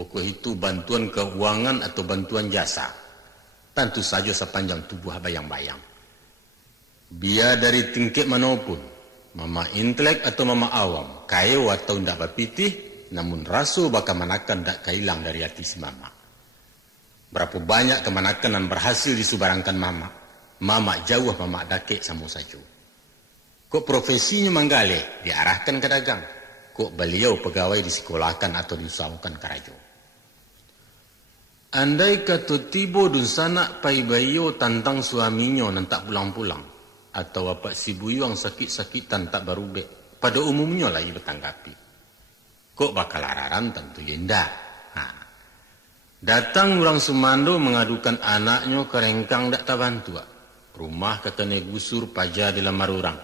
Pokok itu bantuan keuangan atau bantuan jasa. Tentu saja sepanjang tubuh bayang-bayang. Biar dari tingkat manapun, mama intelek atau mama awam, kaya atau ndak berpitih, namun rasu bakal manakan ndak kailang dari hati si mama. Berapa banyak kemanakan yang berhasil disubarangkan mama. Mama jauh mama dakek sama saja. Kok profesinya manggaleh, diarahkan ke dagang. Kok beliau pegawai disekolahkan atau diusahakan karajo. Andai kata tibo dun sanak pai bayo tantang suaminya nan tak pulang-pulang. Atau apa si buyuang sakit-sakitan tak berubek. Pada umumnya lagi bertanggapi. Kok bakal araran tentu indah. Datang orang Sumando mengadukan anaknya ke rengkang tak bantu. Rumah ketene gusur paja di lamar orang.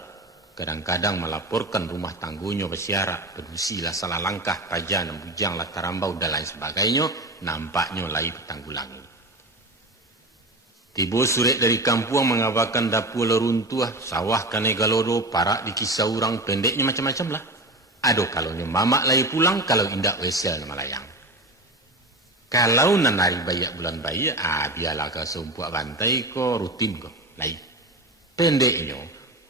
Kadang-kadang melaporkan rumah tanggunya bersiarak, pedusilah salah langkah, paja, bujang, latarambau, dan lain sebagainya, nampaknya lagi bertanggulangi. Tiba surat dari kampung mengabarkan dapur leruntuh, sawah kane galodo, parak di kisah orang, pendeknya macam-macam lah. Aduh, kalau mamak lagi pulang, kalau indak wesel nama layang. Kalau nanari bayak bulan bayi, biarlah kau sumpuak bantai ko rutin ko, lagi. Pendeknya,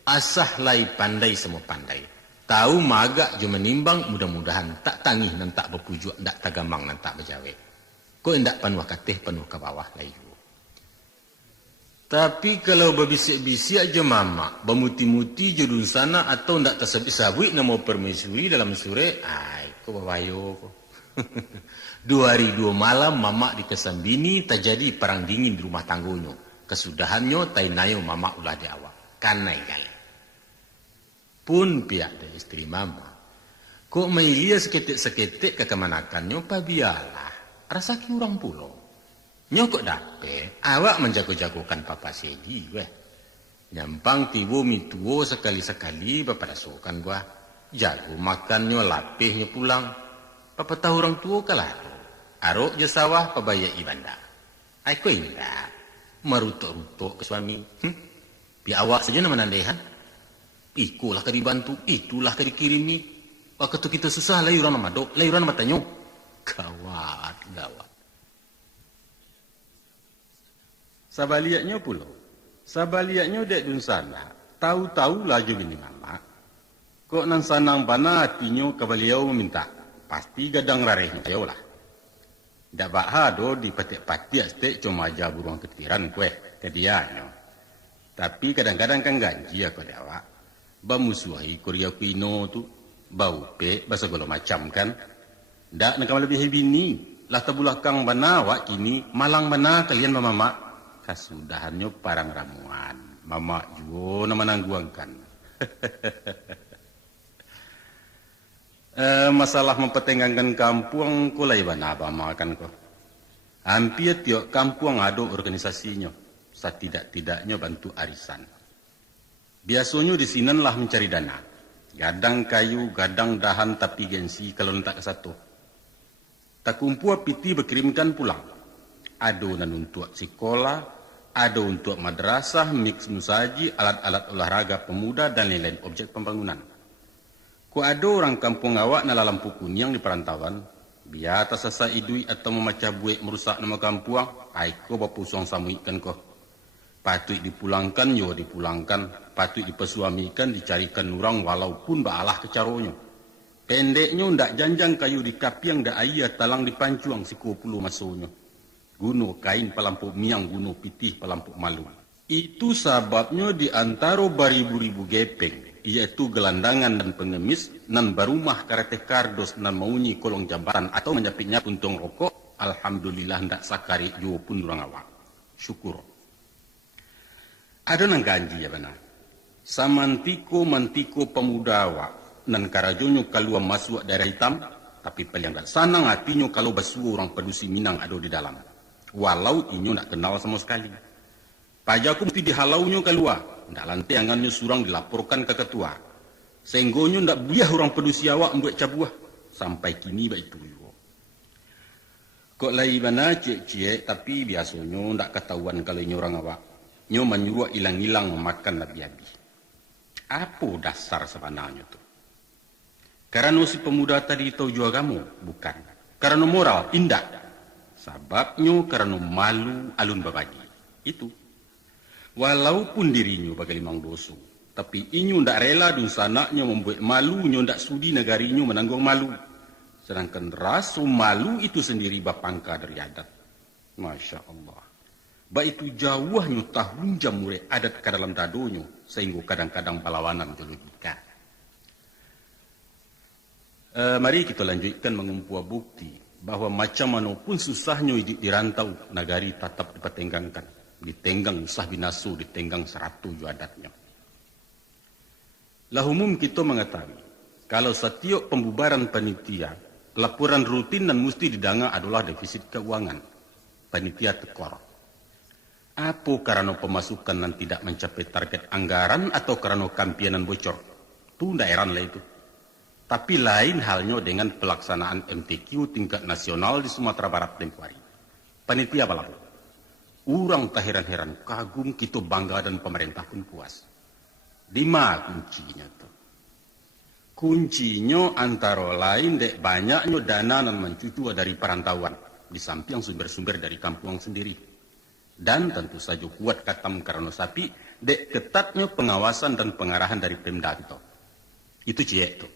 asah lai pandai semua pandai. Tahu magak je menimbang, mudah-mudahan tak tangih dan tak berpujuk, tak tagambang dan tak berjawe. Kau indak penuh katih, penuh ke bawah lai. Tapi kalau berbisik-bisik aja mama, bermuti-muti je dun sana atau ndak tersabit-sabit nama permaisuri dalam surat, kau bawayo kau. 2 hari 2 malam mama dikesan bini, terjadi perang dingin di rumah tanggunya. Kesudahannya, tainayo mama ulah di awal. Kanai kali. Pun pihak dari istri mama. Kok mailia seketik-seketik ke kemanakannya, pabialah. Rasa ki orang pulau. Nyokok dape, awak menjago-jagokan papa sedi, weh. Nyampang tibu mituo sekali-sekali, bapak dasukan gua. Jago makannya, lapihnya pulang. Papa tahu orang tua kalah. Arok je sawah, pabaya ibanda. Aku indah. Merutuk-rutuk ke suami. Biar awak saja nama nandehan. Ikulah ke dibantu, itulah ke dikirimi. Waktu kita susah, layuran nama dok, layuran nama tanyo. Gawat. Sabaliaknya pula. Sabaliaknya dek dun sana. Tahu-tahu laju gini mama. Kok nan sanang bana hatinya ke beliau meminta. Pasti gadang rarehnya saya lah. Dak bahado di petik-petik stek cuma aja buruang ketiran kue ke dianya. Tapi kadang-kadang kan ganji aku dewa. Bamusuhi Korea Kuino tu. Bau pe, bahasa gula macam kan. Dak nak lebih bini. Lah tabulakang bana wak kini. Malang bana kalian mama. Kasudahannya parang ramuan. Mama juga nama nangguangkan. Masalah mempertengahkan kampung kulai bana apa makan kok. Hampir tiap kampung ada organisasinya. Setidak-tidaknya bantu arisan. Biasanya di sini lah mencari dana. Gadang kayu, gadang dahan tapi gengsi kalau tak ke satu. Tak kumpul piti berkirimkan pulang. Ada nan untuk sekolah, ada untuk madrasah, mix musaji, alat-alat olahraga pemuda dan lain-lain objek pembangunan. Ku ada orang kampung awak na lampu kuning di perantauan, biar tasasa idui atau memecah buik merusak nama kampung, aiko bapusong samuikan ko. Patut dipulangkan, yo dipulangkan, patut dipesuamikan, dicarikan orang walaupun baalah kecaronya. Pendeknya ndak janjang kayu di kapiang ndak ayah talang dipancuang si 20 masunya. Guno kain pelampuk miang, guno pitih pelampuk malu. Itu sebabnya di antara baribu-ribu gepeng, yaitu gelandangan dan pengemis, nan barumah karate kardos, nan maunyi kolong jambatan atau menyapitnya puntung rokok, alhamdulillah ndak sakari jua pun durang awak. Syukur. Ada nang ganji ya benar. Mantiko pemuda awak, nan karajonyo kaluar masuk daerah hitam, tapi paling dan sanang hatinya kalau basuh orang pedusi Minang ada di dalam. Walau inyo nak kenal sama sekali. Pajaku mesti dihalaunya keluar. Ndak lantai angannya surang dilaporkan ke ketua. Senggonyo ndak buah orang pedusi awak membuat cabuah. Sampai kini baik itu. Kok lai mana cek-cek tapi biasanya ndak ketahuan kalau inyo orang awak. Nyo menyuruh hilang-hilang memakan lebih-lebih. Apa dasar sebenarnya tu? Karena si pemuda tadi tahu jua kamu? Bukan. Karena moral, indah. Sebabnya karena malu alun babagi. Itu. Walaupun dirinya bagai limang dosu. Tapi inyo ndak rela dun sanaknya membuat malu, nyo ndak sudi negarinya menanggung malu. Sedangkan rasa malu itu sendiri bapangka dari adat. Masya Allah. Ba itu jauhnya tahun jamure adat ke dalam dadonyo. Sehingga kadang-kadang perlawanan logika. Mari kita lanjutkan mengumpul bukti bahwa macam mana pun susahnya hidup di rantau, nagari tetap dipertenggangkan. Ditenggang usah binasu, ditenggang 100 adatnya. Lah umum kita mengetahui, kalau setiap pembubaran panitia, laporan rutin dan mesti didanga adalah defisit keuangan. Panitia tekor. Apa karena pemasukan dan tidak mencapai target anggaran atau karena kampianan bocor? Itu daerah lah itu. Tapi lain halnya dengan pelaksanaan MTQ tingkat nasional di Sumatera Barat tempoh hari. Panitia apa? Urang tak heran-heran, kagum kita bangga dan pemerintah pun puas. Di mana kuncinya tuh? Kuncinya antara lain dek banyaknya dana dan mencucu dari perantauan. Di samping sumber-sumber dari kampung sendiri. Dan tentu saja kuat katam karena sapi, dek ketatnya pengawasan dan pengarahan dari Pemda itu. Itu ciek tuh.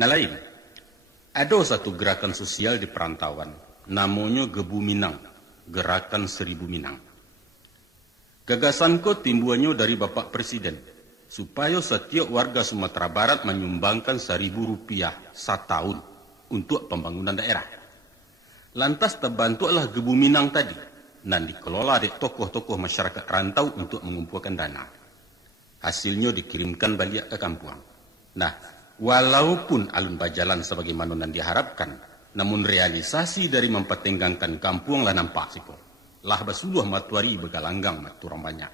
Nah lain, ada satu gerakan sosial di perantauan, namanya Gebu Minang. Gerakan 1000 Minang. Gagasanku timbulnya dari Bapak Presiden supaya setiap warga Sumatera Barat menyumbangkan Rp1.000 setahun untuk pembangunan daerah. Lantas terbantulah Gebu Minang tadi dan dikelola oleh tokoh-tokoh masyarakat rantau untuk mengumpulkan dana. Hasilnya dikirimkan balik ke kampung. Nah, walaupun alun bajalan sebagaimana yang diharapkan, namun realisasi dari mempertenggangkan kampung lah nampak sih kok. Lah basuluh matuari begalanggang maturang banyak.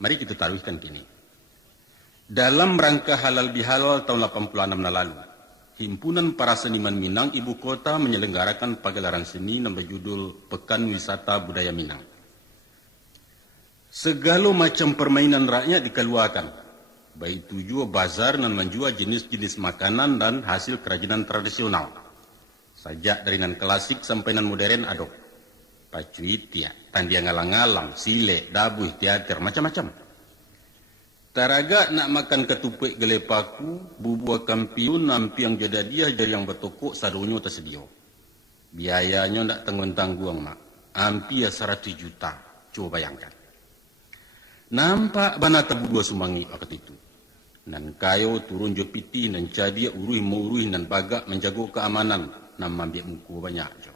Mari kita taruhkan kini. Dalam rangka halal bihalal tahun 86 lalu, Himpunan Para Seniman Minang Ibu Kota menyelenggarakan pagelaran seni yang berjudul Pekan Wisata Budaya Minang. Segala macam permainan rakyat dikeluarkan. Baik tujuh bazar dan menjual jenis-jenis makanan dan hasil kerajinan tradisional. Sajak dari nan klasik sampai nan modern ada. Pacuitia, tandia ngalang-ngalang, sile, dabuh, teater, macam-macam. Taraga nak makan ketupik gelepaku, bubua kampiun, nampi yang jada dia jari yang bertokok, sadonyo tersedia. Biayanya nak tanggung-tanggung mak. Ampi ya 100 juta. Coba bayangkan. Nampak bana tabu dua sumangi waktu itu. Nan kayo turun jo piti nan cadia uruh nan bagak menjaga keamanan nan mambiak muku banyak jo.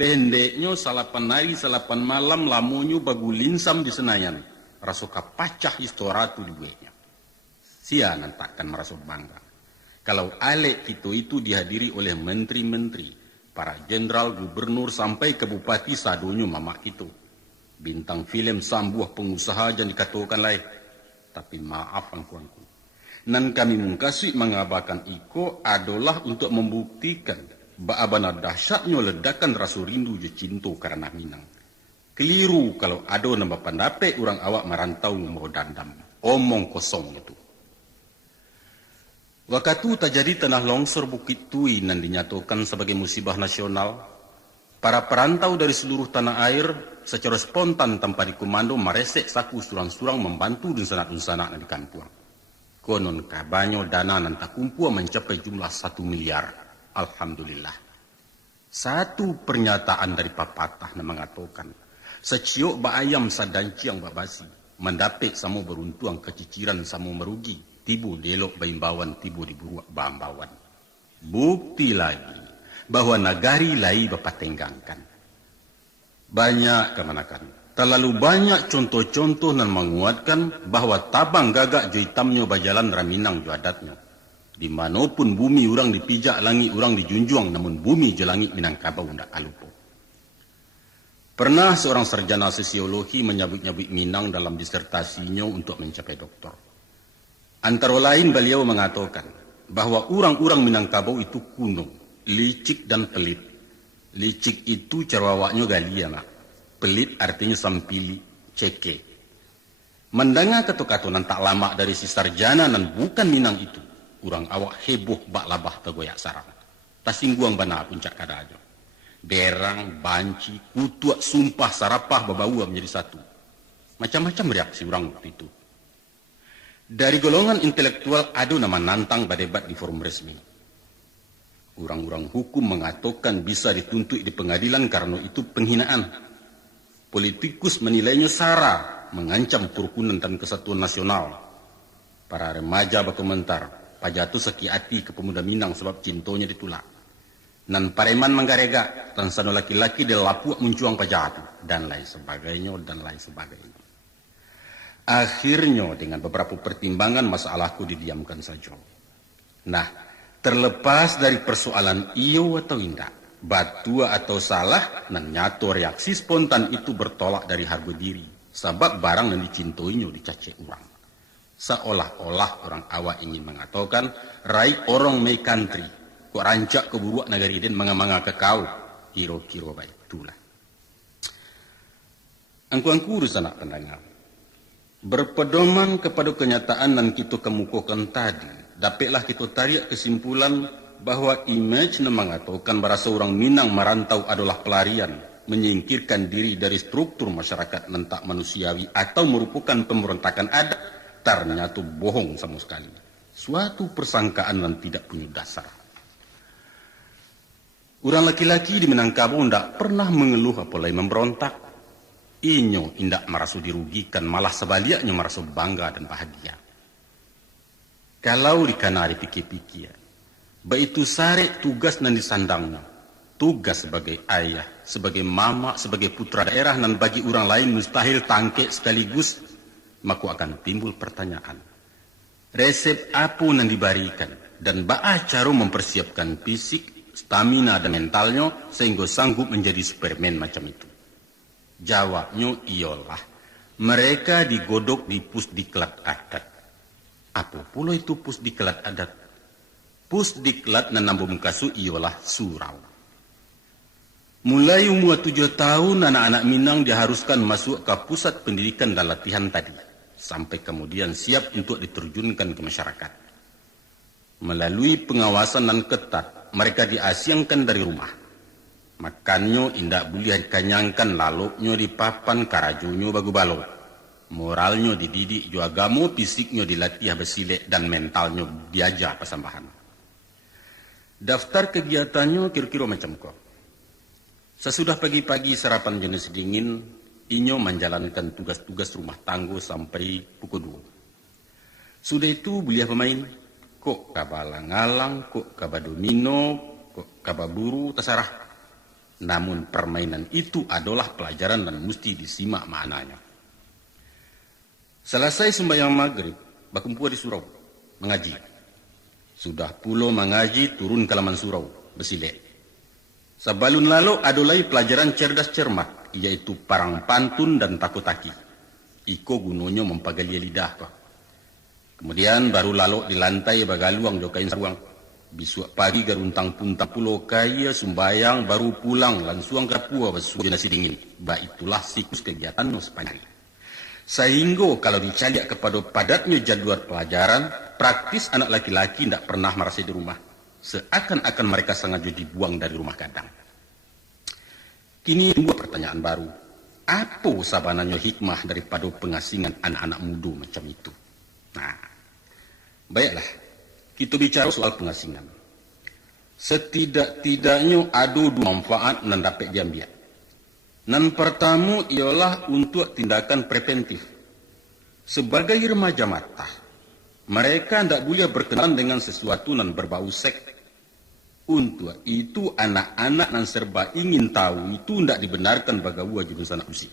Pendeknya salapan hari salapan malam lamunyo bagulinsam di Senayan. Rasuka pacah istoratu di buenya. Sia nan takkan merasa bangga. Kalau alek itu dihadiri oleh menteri-menteri, para jenderal, gubernur sampai ke bupati sadonyo mamak itu. Bintang film sambuah pengusaha jangan dikatakan lain. Tapi maaf angkuanku. Nan kami mengkasih mengabarkan iko adalah untuk membuktikan bahwa dahsyatnya ledakan rasa rindu je cinta karena Minang. Keliru kalau ada nambah pendapat orang awak merantau mau dandam. Omong kosong itu. Waktu terjadi tanah longsor Bukit Tui nan dinyatakan sebagai musibah nasional, para perantau dari seluruh tanah air secara spontan tanpa dikomando meresek saku surang-surang membantu dunsanak-dunsanak di kampung. Konon kabanyo dana nan tak kumpul mencapai jumlah 1 miliar. Alhamdulillah. Satu pernyataan dari papatah yang mengatakan, seciok ba ayam sadanci yang babasi, mendapik samo beruntuang keciciran samo merugi, tibu delok baimbawan tibu diburuak bambawan. Bukti lagi bahwa nagari lai bapatenggangkan. Banyak kemanakan. Terlalu banyak contoh-contoh yang menguatkan bahwa tabang gagak jo hitamnya bajalan raminang jo adatnya. Dimanapun bumi orang dipijak, langit orang dijunjung, namun bumi jo langit Minangkabau ndak kalupo. Pernah seorang sarjana sosiologi menyabut-nyabut Minang dalam disertasinya untuk mencapai doktor. Antara lain beliau mengatakan bahwa orang-orang Minangkabau itu kuno, licik dan pelit. Licik itu cerwawaknya galia mak. Pelit artinya sampili, ceke. Mendengar kata-kata nan tak lama dari si sarjana nan bukan Minang itu. urang awak heboh bak labah tegoyak sarang. Tasingguang bana puncak kadajo. Berang, banci, kutuak, sumpah, sarapah, babaua menjadi satu. Macam-macam reaksi orang waktu itu. Dari golongan intelektual ada nama nantang berdebat di forum resmi. Orang-orang hukum mengatakan bisa dituntut di pengadilan karena itu penghinaan. Politikus menilainya sara, mengancam kerukunan dan kesatuan nasional. Para remaja berkomentar, pajatu sekiati ke pemuda Minang sebab cintonya ditulak. Nan pareman menggarega, dan sano laki-laki dia lapuak mencuang pajatu, dan lain sebagainya, dan lain sebagainya. Akhirnya dengan beberapa pertimbangan masalahku didiamkan saja. Nah, terlepas dari persoalan iyo atau indak, batua atau salah, nan nyato reaksi spontan itu bertolak dari harga diri, sebab barang yang dicintoinya dicacek orang. Seolah-olah orang awak ingin mengatakan, rai orang may country, kok rancak keburuak negari den manga-manga ke kau, kiro-kiro baik itulah. Angku-angku sanak pendengar, berpedoman kepada kenyataan yang kita kemukakan tadi, dapatlah kita tarik kesimpulan bahwa image yang mengatakan bahwa seorang Minang merantau adalah pelarian, menyingkirkan diri dari struktur masyarakat yang tak manusiawi atau merupakan pemberontakan adat, ternyata bohong sama sekali. Suatu persangkaan yang tidak punya dasar. Orang laki-laki di Minangkabau tidak pernah mengeluh apalagi memberontak. Inyo tidak merasa dirugikan, malah sebaliknya merasa bangga dan bahagia. Kalau dikanari pikir-pikir, baitu sare tugas nan disandangnya. Tugas sebagai ayah, sebagai mama, sebagai putra daerah, dan bagi orang lain mustahil tangke sekaligus, maka akan timbul pertanyaan. Resep apa yang diberikan dan bagaimana cara mempersiapkan fisik, stamina dan mentalnya sehingga sanggup menjadi Superman macam itu? Jawabnya ialah mereka digodok di pusdiklat adat. Apa pula itu pusdiklat adat? Pusdiklat nan nambung kasu ialah surau. Mulai umur 7 tahun anak-anak Minang diharuskan masuk ke pusat pendidikan dan latihan tadi. Sampai kemudian siap untuk diterjunkan ke masyarakat. Melalui pengawasan dan ketat, mereka diasingkan dari rumah. Makannya indak boleh dikanyangkan, laluknya di papan, karajunya bagu balok. Moralnya dididik, juga agama, fisiknya dilatih bersilek, dan mentalnya diajar persambahan. Daftar kegiatannya kira-kira macam kau. Sesudah pagi-pagi sarapan jenis dingin, Inyo menjalankan tugas-tugas rumah tangga sampai pukul 2. Sudah itu beliau pemain, kok kabalang-alang, kok kabadomino, kok kababuru, terserah. Namun permainan itu adalah pelajaran dan mesti disimak maknanya. Selesai sembahyang maghrib, berkumpul di surau, mengaji. Sudah pula mengaji, turun ke laman surau, bersilek. Sebelum lalu ada lagi pelajaran cerdas cermat, yaitu parang pantun dan takutaki. Iko gunanya mempagalia lidah. Kemudian baru lalu di lantai bagaluang jokain saruang. Besok pagi garuntang puntang pulau kaya sumbayang baru pulang langsung ke Papua bersuju nasi dingin. Itulah siklus kegiatan sepanjang. Sehingga kalau dicaliak kepada padatnya jadwal pelajaran, praktis anak laki-laki tidak pernah merasa di rumah. Seakan-akan mereka sengaja dibuang dari rumah kadang. Kini dua pertanyaan baru. Apa sabananya hikmah daripada pengasingan anak-anak muda macam itu? Nah, baiklah, kita bicara soal pengasingan. Setidak-tidaknya ada dua manfaat yang dapat diambil. Yang pertama ialah untuk tindakan preventif. Sebagai remaja mata, mereka tidak boleh berkenalan dengan sesuatu yang berbau seks. Untuk itu anak-anak yang serba ingin tahu itu tidak dibenarkan bagaimana jurusan usi.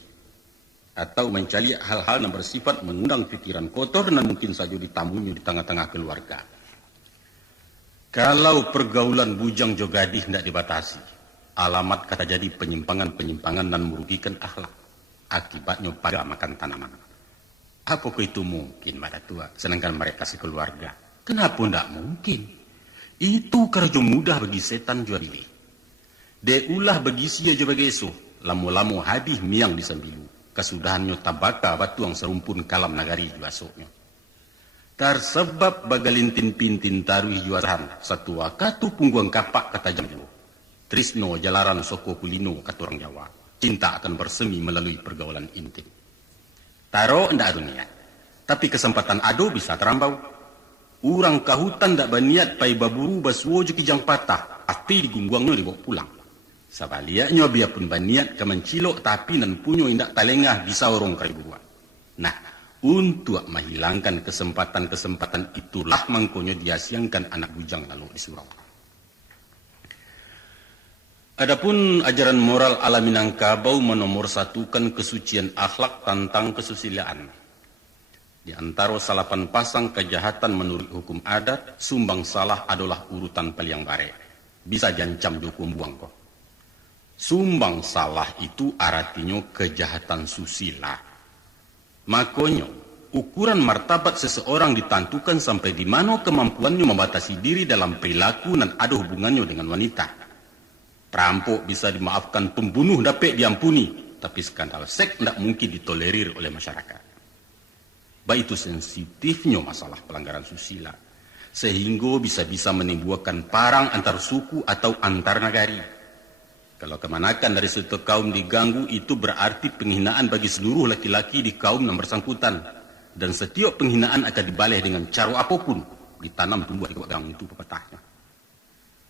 Atau mencari hal-hal yang bersifat mengundang pikiran kotor dan mungkin saja ditamunya di tengah-tengah keluarga. Kalau pergaulan bujang jogadih tidak dibatasi, alamat kata jadi penyimpangan-penyimpangan dan merugikan akhlak. Akibatnya pada makan tanaman. Apakah itu mungkin pada tua, sedangkan mereka sekeluarga? Kenapa tidak mungkin? Itu kerja mudah bagi setan jua dili. Deulah bagi sia jua bagi eso, lamu-lamu hadih miang disambilu. Kesudahannya tabaka batu yang serumpun kalam nagari jua soknya. Tersebab bagalintin pintin taruh juaran satu wakatu pungguang kapak kata jambu. Trisno jalaran soko kulino kata orang Jawa. Cinta akan bersemi melalui pergaulan intim. Taro ndak adu niat. Tapi kesempatan ado bisa terambau. Urang kahutan ndak berniat pai baburu basuo ju kijang patah. Api digungguangnya dibawa pulang. Sabaliaknya biarpun berniat ke mencilok tapi nan punyo indak talengah bisa orang keribuan. Nah, untuk menghilangkan kesempatan-kesempatan itulah mangkonyo diasiangkan anak bujang lalu di surau. Adapun ajaran moral ala Minangkabau menomorsatukan kesucian akhlak tentang kesusilaan. Di antara salapan pasang kejahatan menurut hukum adat, sumbang salah adalah urutan paling bare. Bisa jancam dihukum buang kok. Sumbang salah itu artinya kejahatan susila. Makanya, ukuran martabat seseorang ditentukan sampai di mana kemampuannya membatasi diri dalam perilaku dan ada hubungannya dengan wanita. Perampok bisa dimaafkan, pembunuh dapat diampuni, tapi skandal seks tidak mungkin ditolerir oleh masyarakat. Baik itu sensitifnya masalah pelanggaran susila, sehingga bisa-bisa menimbulkan perang antar suku atau antar negari. Kalau kemanakan dari suatu kaum diganggu, itu berarti penghinaan bagi seluruh laki-laki di kaum yang bersangkutan. Dan setiap penghinaan akan dibaleh dengan cara apapun, ditanam tumbuh di gang itu pepatahnya.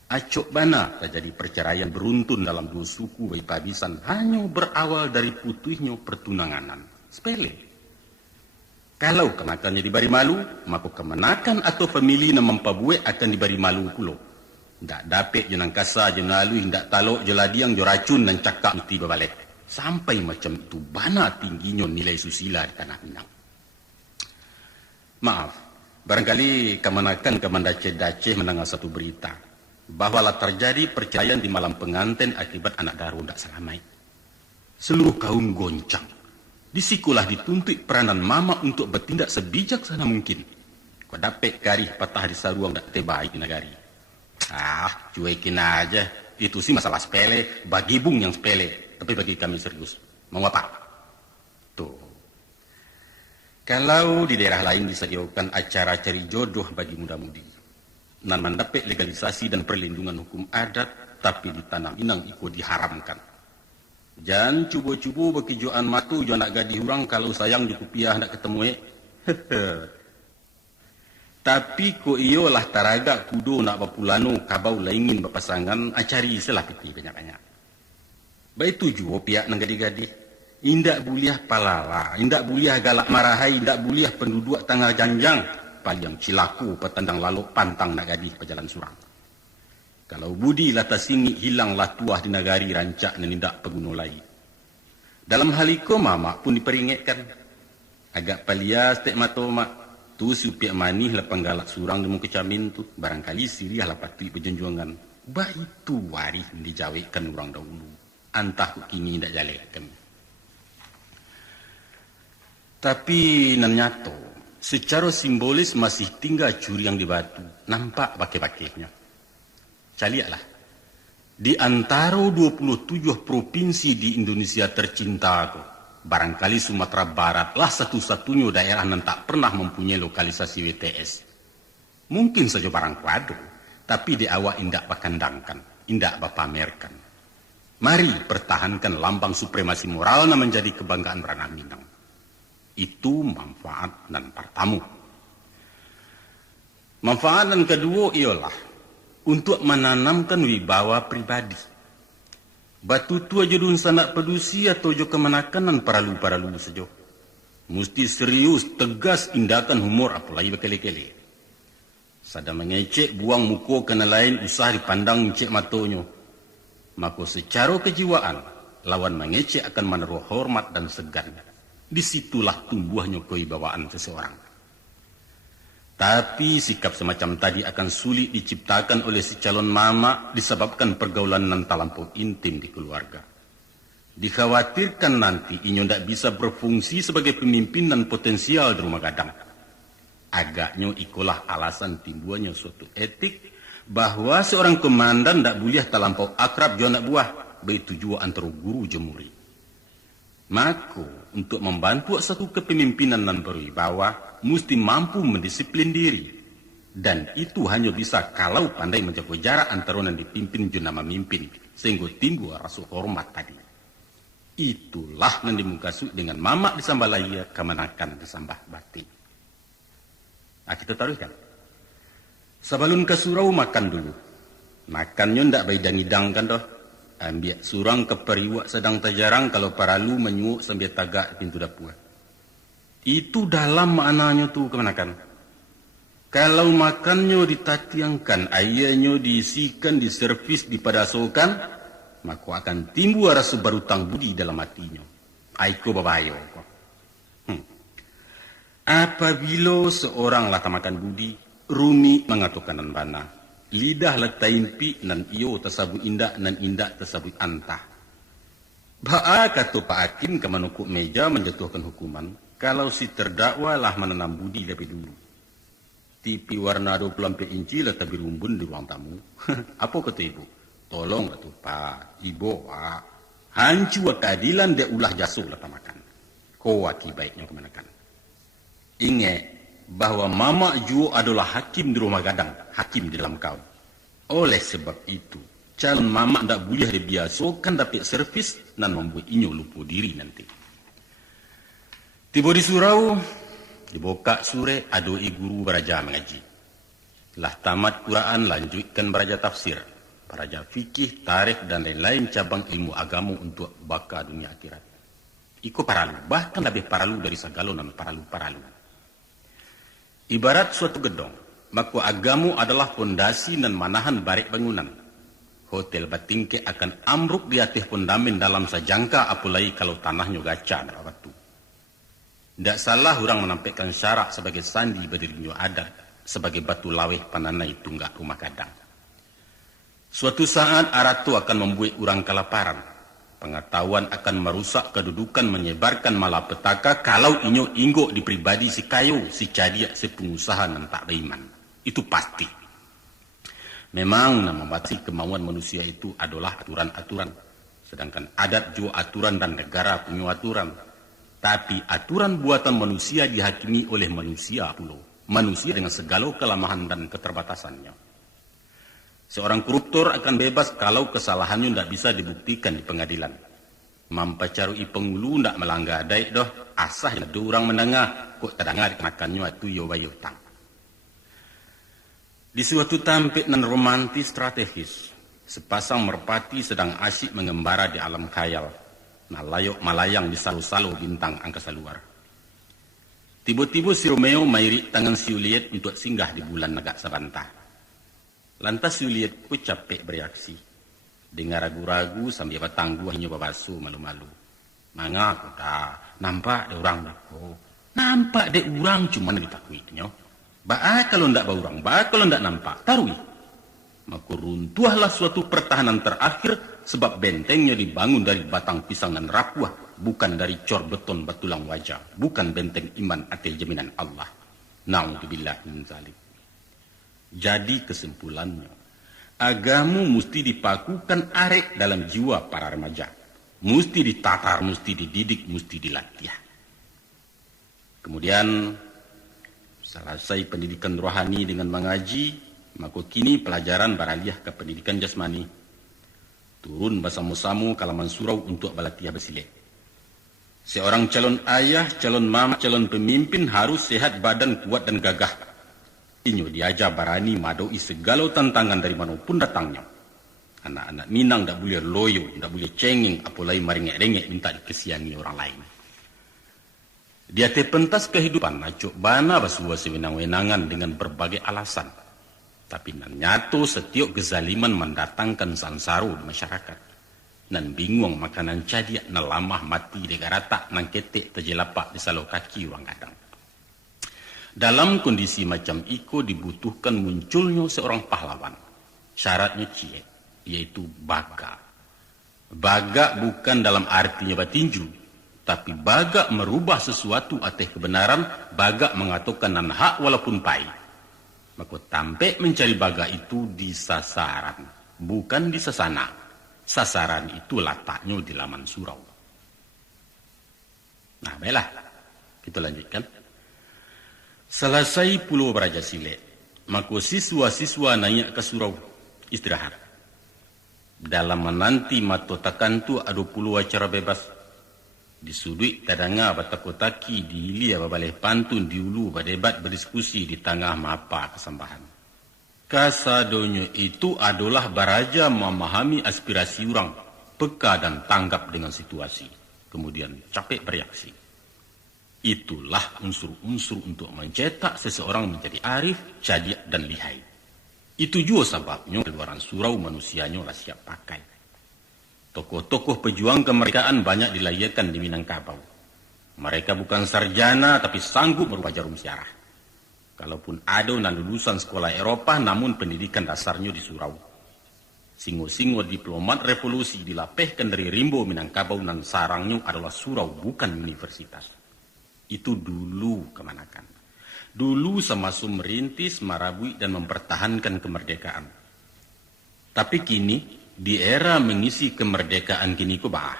Acok bana terjadi perceraian beruntun dalam dua suku bayi pabisan hanya berawal dari putusnya pertunanganan. Sepele. Kalau kenakannya diberi malu, maka kemenakan atau famili yang mempabue akan diberi malu pula. Ndak dapat jenang kasa jenalu ndak talok jeladiang jo racun dan cakap mesti berbalik. Sampai macam itu bana tingginya nilai susila di tanah Minang. Maaf, barangkali kemanakan kemendace-dace mendengar satu berita bahwa lah terjadi perceraian di malam pengantin akibat anak daru ndak selamai. Seluruh kaum goncang. Disikulah dituntut peranan mama untuk bertindak sebijaksana mungkin. Kau dapat garih patah di saruang ndak terbaik di negari. Cuekin aja. Itu sih masalah sepele, bagi bung yang sepele. Tapi bagi kami serius. Mau apa? Tuh. Kalau di daerah lain disediakan acara cari jodoh bagi muda-mudi, nan mendapat legalisasi dan perlindungan hukum adat, tapi di tanah Minang ikut diharamkan. Jangan cubo-cubo bagi joan matu, jo nak gadi hurang kalau sayang di kupiah nak ketemu. Tapi ko iyo lah taraga kudo nak bapulano kabau laingin bapasangan acari selah piti banyak-banyak. Baik tujuh pihak nang gadi-gadi. Indak buliah palala, indak buliah galak marahai, indak buliah penduduk tanggal janjang. Paling cilaku petandang lalu pantang nak gadi pejalan surang. Kalau budi lata singi hilang lah tuah di nagari rancak dan indak peguno lain. Dalam hal itu mama pun diperingatkan. Agak palias tek mato mak. Tu supiak manih lapang galak surang demu kecamin tu. Barangkali siriah lah patui perjanjuangan. Bah itu waris dijawikan orang dahulu. Antah kini tidak jalekan. Tapi nan nyato, secara simbolis masih tinggal curi yang di batu. Nampak pakai-pakainya. Caliaklah. Di antara 27 provinsi di Indonesia tercinta aku. Barangkali Sumatera Barat lah satu-satunya daerah yang tak pernah mempunyai lokalisasi WTS. Mungkin saja barang kuado, tapi di awak indak bakandangkan, indak bapamerkan. Mari pertahankan lambang supremasi moral yang menjadi kebanggaan ranah Minang. Itu manfaat dan pertama. Manfaat dan kedua ialah untuk menanamkan wibawa pribadi. Batu tua jodun sanak pedusi atau jo kemenakanan paralu-paralu saja. Mesti serius, tegas tindakan humor apalagi berkele-kele. Sada mengecek buang muka kena lain usah dipandang cek matonyo. Maka secara kejiwaan lawan mengecek akan menaruh hormat dan segan. Disitulah tumbuhnya kewibawaan seseorang. Tapi sikap semacam tadi akan sulit diciptakan oleh si calon mama disebabkan pergaulan nan talampau intim di keluarga. Dikhawatirkan nanti inyo tidak bisa berfungsi sebagai pemimpin dan potensial di rumah gadang. Agaknya ikulah alasan timbulnya suatu etik bahwa seorang komandan tidak boleh talampau akrab jo anak buah, begitu juga antara guru je murid. Maka untuk membantu satu kepemimpinan nan berwibawa, mesti mampu mendisiplin diri. Dan itu hanya bisa kalau pandai menjaga jarak antara yang dipimpin juna memimpin, sehingga timbul rasa hormat tadi. Itulah yang dimungkasu dengan mamak disambah laya, kemanakan disambah batin. Kita taruhkan. Sebelum ke surau makan dulu. Makannya ndak baidang-idang kan doh. Ambil surang ke periwak sedang terjarang kalau paralu menyuuk sambil tagak pintu dapur. Itu dalam maknanya tu kemanakan. Kalau makannya ditatiangkan, airnya diisikan, diservis, dipadasokan, maka akan timbul rasa berutang budi dalam hatinya. Aiko babayo. Apabila seorang lata makan budi, rumi mengatakan nan bana. Lidah letai impi nan iyo tersabut indak nan indak tersabut antah. Ba'a kata Pak Hakim ke menukuk meja menjatuhkan hukuman, kalau si terdakwa lah menanam budi lebih dulu. TV warna 24 inci letak birumbun di ruang tamu. Apa kata ibu? Tolong tu Pak, ibu Pak. Hancu keadilan dia ulah jasuh letak makan. Kau akibatnya kemanakan. Ingat bahwa Mama Juo adalah hakim di rumah gadang, hakim di dalam kau. Oleh sebab itu, calon Mama tak boleh dibiasakan dapat servis dan membuat inyo lupa diri nanti. Tiba di surau, dibuka sore adoi guru beraja mengaji. Lah tamat Quran lanjutkan beraja tafsir, beraja fikih, tarikh dan lain-lain cabang ilmu agama untuk baka dunia akhirat. Iko paralu, bahkan lebih paralu dari segala nan paralu-paralu. Ibarat suatu gedong, maka agamu adalah fondasi dan manahan barik bangunan. Hotel batingke akan amruk di atas fondamen dalam sajangka apalagi kalau tanahnya gaca dan batu. Tidak salah orang menampilkan syarak sebagai sandi berdirinya adat, sebagai batu laweh pananai tunggak rumah gadang. Suatu saat aratu akan membuat orang kelaparan. Pengetahuan akan merusak kedudukan, menyebarkan malapetaka kalau inyo inggo di pribadi si kayu, si cadia, si pengusaha dan tak beriman. Itu pasti. Memang membatasi kemauan manusia itu adalah aturan-aturan. Sedangkan adat juga aturan dan negara punya aturan. Tapi aturan buatan manusia dihakimi oleh manusia pula. Manusia dengan segala kelemahan dan keterbatasannya. Seorang koruptor akan bebas kalau kesalahannya tidak bisa dibuktikan di pengadilan. Mampacarui pengulu tidak melanggar daik doh. Asah ada orang mendengar. Kok terdengar makannya itu yobayotang. Di suatu tampik nan romantis strategis. Sepasang merpati sedang asyik mengembara di alam khayal. Nalayok malayang di salu-salu bintang angkasa luar. Tiba-tiba si Romeo mairik tangan si Juliet untuk singgah di bulan negak sabantah. Lantas Juliet ku capek bereaksi. Dengar ragu-ragu sambil bertangguh hanya berbasu malu-malu. Manga aku dah nampak ada orang aku. Nampak ada orang cuma ditakuinya. Baik kalau ndak berurang, baik kalau ndak nampak, tarui. Maka runtuhlah suatu pertahanan terakhir sebab bentengnya dibangun dari batang pisang dan rapuh, bukan dari cor beton batulang wajah, bukan benteng iman atil jaminan Allah. Na'udzubillah min zalik. Jadi kesimpulannya, agamu mesti dipakukan arek dalam jiwa para remaja. Mesti ditatar, mesti dididik, mesti dilatih. Kemudian selesai pendidikan rohani dengan mengaji, maka kini pelajaran beralih ke pendidikan jasmani. Turun bersama-sama kalaman surau untuk berlatih bersilat. Seorang calon ayah, calon mama, calon pemimpin harus sehat badan, kuat dan gagah. Inyo diajar berani madoi segala tantangan dari manapun datangnya. Anak-anak Minang tak boleh loyo, tak boleh cengeng, apalagi merengek-rengek minta dikesiani orang lain. Dia terpentas kehidupan, acuk bana basua sewenang-wenangan dengan berbagai alasan. Tapi nan nyato setiap kezaliman mendatangkan sansaro di masyarakat. Nan bingung makanan cadiak, nan lamah mati degarata, nan ketek terjelapak di salau kaki orang gadang. Dalam kondisi macam itu dibutuhkan munculnya seorang pahlawan. Syaratnya cie, yaitu baga. Baga bukan dalam artinya batinju, tapi baga merubah sesuatu atas kebenaran, baga mengatakan nan hak walaupun pahit. Maka tampek mencari baga itu di sasaran, bukan di sasana. Sasaran itu letaknya di laman surau. Nah, baiklah, kita lanjutkan. Selesai Pulau Beraja Sile, maka siswa-siswa naik ke surau istirahat. Dalam menanti mato takantu ada puluh acara bebas. Di sudut tadanga batakotaki di ilia babaleh pantun di ulu berdebat berdiskusi di tengah mapa kesembahan. Kasadonyo itu adalah baraja memahami aspirasi orang, peka dan tanggap dengan situasi. Kemudian capek bereaksi. Itulah unsur-unsur untuk mencetak seseorang menjadi arif, jadiak dan lihai. Itu juga sebabnya keluaran surau manusianya lah siap pakai. Tokoh-tokoh pejuang kemerdekaan banyak dilahirkan di Minangkabau. Mereka bukan sarjana tapi sanggup merubah jarum siarah. Kalaupun ada yang lulusan sekolah Eropa namun pendidikan dasarnya di surau. Singo-singo diplomat revolusi dilapehkan dari Rimbo Minangkabau dan sarangnya adalah surau bukan universitas. Itu dulu kemanakan. Dulu semasa merintis, marabui dan mempertahankan kemerdekaan. Tapi kini di era mengisi kemerdekaan kini ku bah,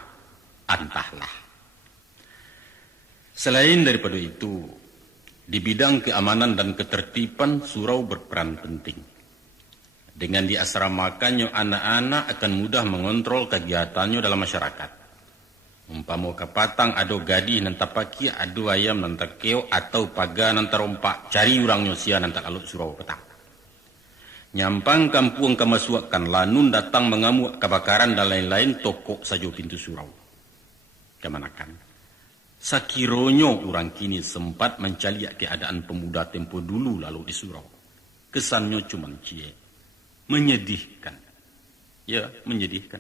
entahlah. Selain daripada itu, di bidang keamanan dan ketertiban surau berperan penting. Dengan diasramakannya anak-anak akan mudah mengontrol kegiatannya dalam masyarakat. Umpama kapatang ado gadi nan tapaki ado ayam nan takeo atau paga nan tarompak cari urang nyosia nan tak alut surau petang. Nyampang kampung kamasuakan lanun datang mengamuk kebakaran dan lain-lain toko saja pintu surau. Kemanakan? Sakironyo orang kini sempat mencaliak keadaan pemuda tempo dulu lalu di surau. Kesannya cuma cie. Menyedihkan. Ya, menyedihkan.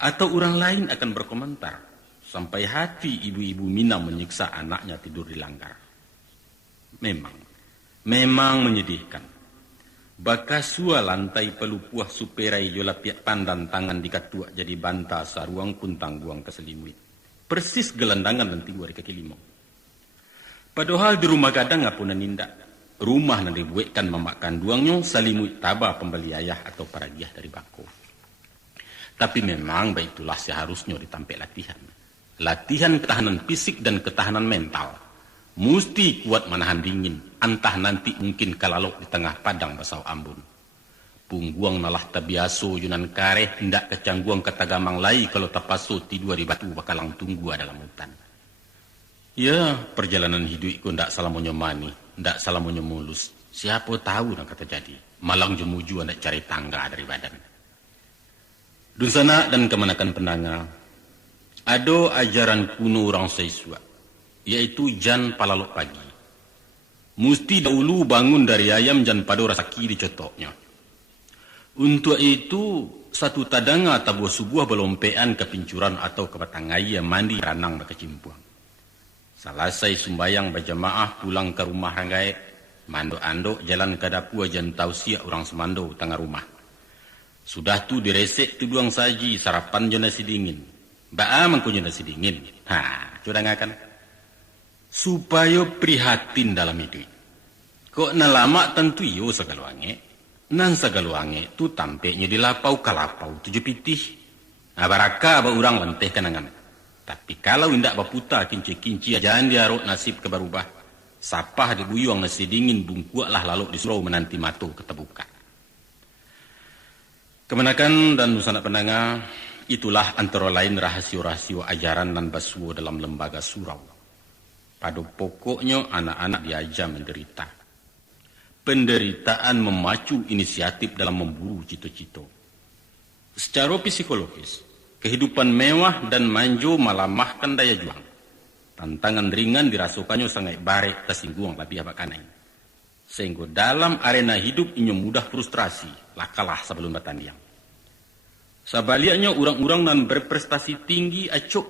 Atau orang lain akan berkomentar, sampai hati ibu-ibu Minang menyiksa anaknya tidur di langgar. Memang menyedihkan. Bakasua lantai pelupuah superai jola piak pandan tangan dikatuak jadi banta saruang kuntang buang keselimut. Persis gelandangan dan tiga di kaki limau. Padahal di rumah gadang ngapun nindak. Rumah yang dibuatkan memakan duangnya salimut tabah pembeli ayah atau paragiah dari bako. Tapi memang baitulah seharusnya ditampil latihan. Latihan ketahanan fisik dan ketahanan mental. Mesti kuat menahan dingin. Entah nanti mungkin kalalok di tengah padang basau ambun. Pungguang nalah tabiaso yunan kareh hendak kecangguang katagamang lai kalau tapaso tidur di batu bakalang tunggu dalam hutan. Ya, perjalanan hidupku ndak salah menyemani, ndak salah mulus. Siapa tahu nak kata jadi. Malang jemuju ndak cari tangga dari badan. Dunsana dan kemanakan penanga, ada ajaran kuno orang Saiswa, yaitu jan palalok pagi. Mesti dahulu bangun dari ayam jan pada rasaki dicotoknya. Untuk itu, satu tadanga tabuh subuh belompean ke pincuran atau ke batangai yang mandi ranang berkecimpuang. Selesai sumbayang berjamaah pulang ke rumah ranggai, mando-ando jalan ke dapur jan tausiah orang semando tengah rumah. Sudah tu diresek tu duang saji sarapan je nasi dingin. Ba'a mangkunya nasi dingin. Sudah ngakan. Supaya prihatin dalam hidup. Kok nalama tentu iyo sagaluange. Nan sagaluange tu tampeknya di lapau kalapau tujuh pitih. Baraka ba urang lenteh kenangan. Tapi kalau indak baputa kinci-kinci jangan diarok nasib kebarubah. Sapah dibuyuang nasi dingin bungkuak lah lalu disuruh menanti mato ketebuka. Kemenakan dan nusana penanga, itulah antara lain rahasio-rahasio ajaran dan basuo dalam lembaga surau. Pada pokoknya anak-anak diajar menderita. Penderitaan memacu inisiatif dalam memburu cita-cita. Secara psikologis, kehidupan mewah dan manjo melamahkan daya juang. Tantangan ringan dirasukannya sangat barek tersinggung lebih abakanai. Sehingga dalam arena hidup ini mudah frustrasi, lah kalah sebelum bertanding. Sebaliknya orang-orang yang berprestasi tinggi acuk